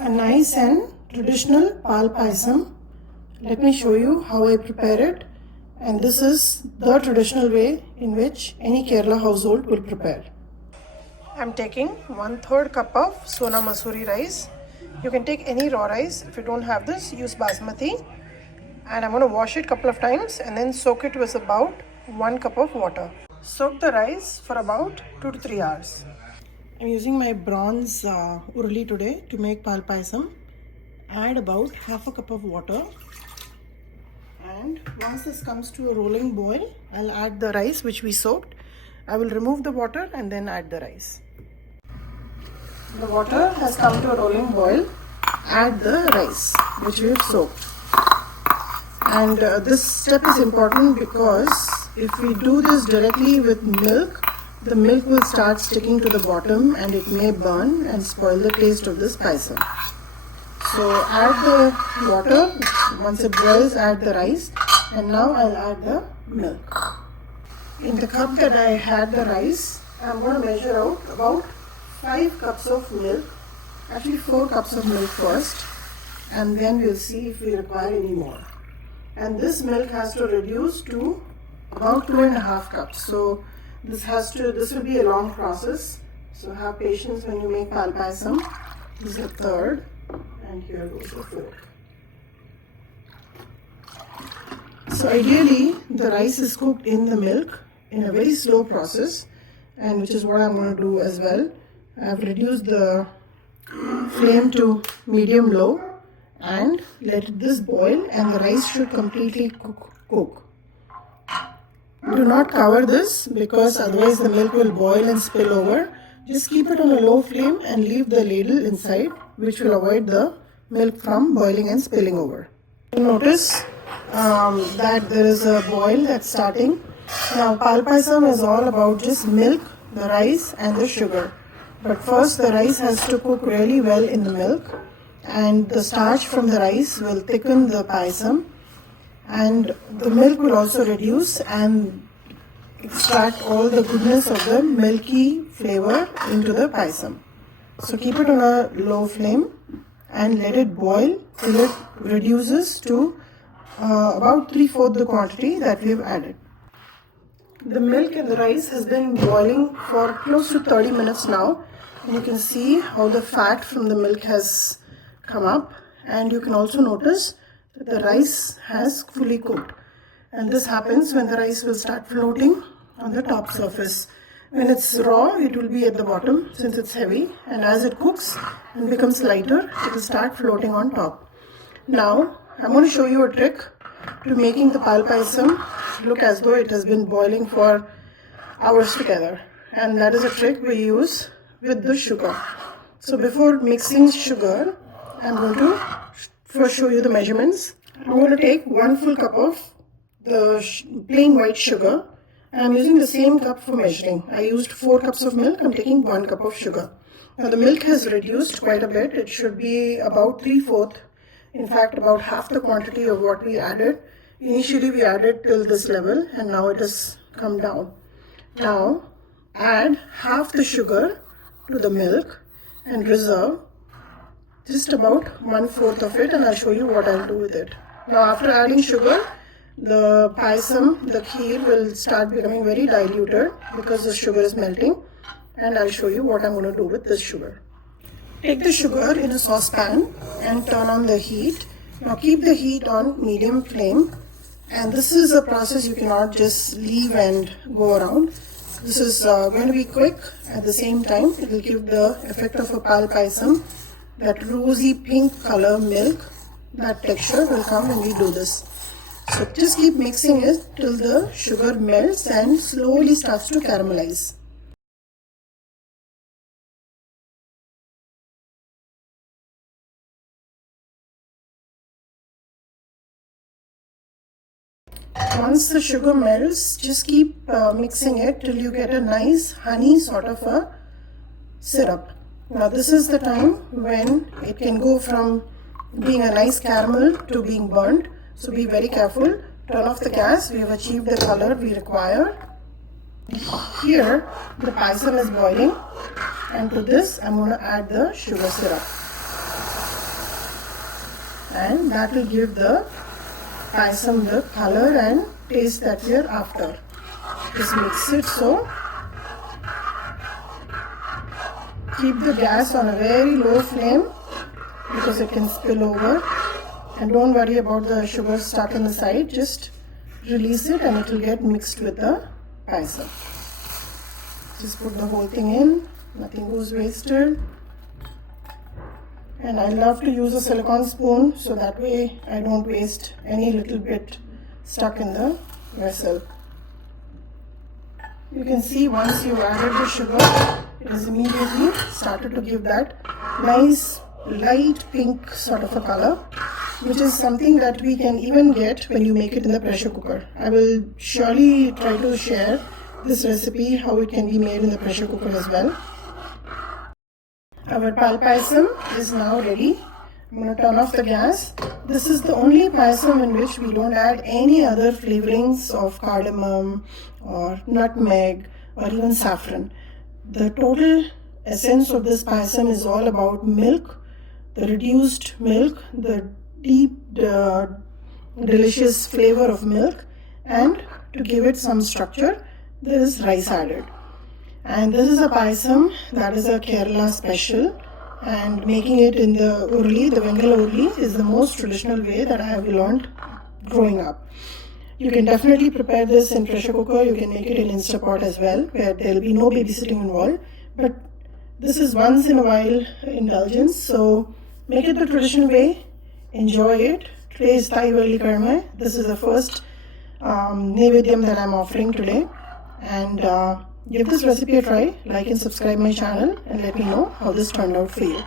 a nice and traditional Paal Payasam. Let me show you how I prepare it, and this is the traditional way in which any Kerala household will prepare. I'm taking 1/3 cup of Sona Masuri rice. You can take any raw rice. If you don't have this, use basmati. And I'm going to wash it a couple of times and then soak it with about 1 cup of water. Soak the rice for about 2 to 3 hours. I'm using my bronze urli today to make Paal Payasam. Add about half a cup of water. And once this comes to a rolling boil, I'll add the rice which we soaked. I will remove the water and then add the rice. The water has come to a rolling boil. Add the rice which we have soaked. And this step is important because if we do this directly with milk, the milk will start sticking to the bottom and it may burn and spoil the taste of this payasam. So add the water. Once it boils, add the rice, and now I'll add the milk. In the cup that I had the rice, I'm going to measure out about 5 cups of milk, actually 4 cups of milk first, and then we'll see if we require any more. And this milk has to reduce to about 2.5 cups. So this will be a long process. So have patience when you make Paal Payasam. This is the third, and here goes the fourth. So ideally, the rice is cooked in the milk in a very slow process, and which is what I'm going to do as well. I've reduced the flame to medium low and let this boil, and the rice should completely cook. Do not cover this because otherwise the milk will boil and spill over. Just keep it on a low flame and leave the ladle inside, which will avoid the milk from boiling and spilling over. Notice that there is a boil that's starting. Now Paal Payasam is all about just milk, the rice and the sugar. But first the rice has to cook really well in the milk, and the starch from the rice will thicken the payasam, and the milk will also reduce and extract all the goodness of the milky flavor into the payasam. So keep it on a low flame and let it boil till it reduces to about 3/4 the quantity that we've added. The milk and the rice has been boiling for close to 30 minutes now, and you can see how the fat from the milk has come up, and you can also notice that the rice has fully cooked, and this happens when the rice will start floating on the top surface. When it's raw, it will be at the bottom since it's heavy, and as it cooks and becomes lighter, it will start floating on top. Now I'm going to show you a trick to making the Paal Payasam look as though it has been boiling for hours together, and that is a trick we use with the sugar. So before mixing sugar, I'm going to first show you the measurements. I'm going to take 1 full cup of the plain white sugar, and I'm using the same cup for measuring. I used 4 cups of milk. I'm taking 1 cup of sugar. Now the milk has reduced quite a bit. It should be about 3/4, in fact about half the quantity of what we added. Initially we added till this level, and now it has come down. Now add half the sugar to the milk and reserve just about 1/4 of it, and I'll show you what I'll do with it. Now after adding sugar, the payasam, the kheer, will start becoming very diluted because the sugar is melting, and I'll show you what I'm going to do with this sugar. Take the sugar in a saucepan and turn on the heat. Now keep the heat on medium flame, and this is a process you cannot just leave and go around. This is going to be quick. At the same time, it will give the effect of a Paal Payasam. That rosy pink color milk, that texture will come when we do this. So just keep mixing it till the sugar melts and slowly starts to caramelize. Once the sugar melts, just keep mixing it till you get a nice honey sort of a syrup. Now this is the time when it can go from being a nice caramel to being burnt. So be very careful. Turn off the gas. We have achieved the color we require. Here the payasam is boiling, and to this I'm going to add the sugar syrup. and that will give the payasam the color and taste that we are after. Just mix it so. Keep the gas on a very low flame because it can spill over, and don't worry about the sugar stuck in the side. Just release it and it will get mixed with the payasam. Just put the whole thing in, nothing goes wasted. And I love to use a silicone spoon so that way I don't waste any little bit stuck in the vessel. You can see once you've added the sugar, it has immediately started to give that nice light pink sort of a color, which is something that we can even get when you make it in the pressure cooker. I will surely try to share this recipe, how it can be made in the pressure cooker as well. Our Paal Payasam is now ready. I'm going to turn off the gas. This is the only payasam in which we don't add any other flavorings of cardamom or nutmeg or even saffron. The total essence of this payasam is all about milk, the reduced milk, the deep, delicious flavor of milk, and to give it some structure, there is rice added. And this is a payasam that is a Kerala special, and making it in the urli, the Vengala urli, is the most traditional way that I have learned growing up. You can definitely prepare this in pressure cooker. You can make it in Instapot as well, where there will be no babysitting involved. But this is once in a while indulgence, so make it the traditional way. Enjoy it. Today is Thai Veli Karma. This is the first Nevedyam that I'm offering today. And give this recipe a try. Like and subscribe my channel and let me know how this turned out for you.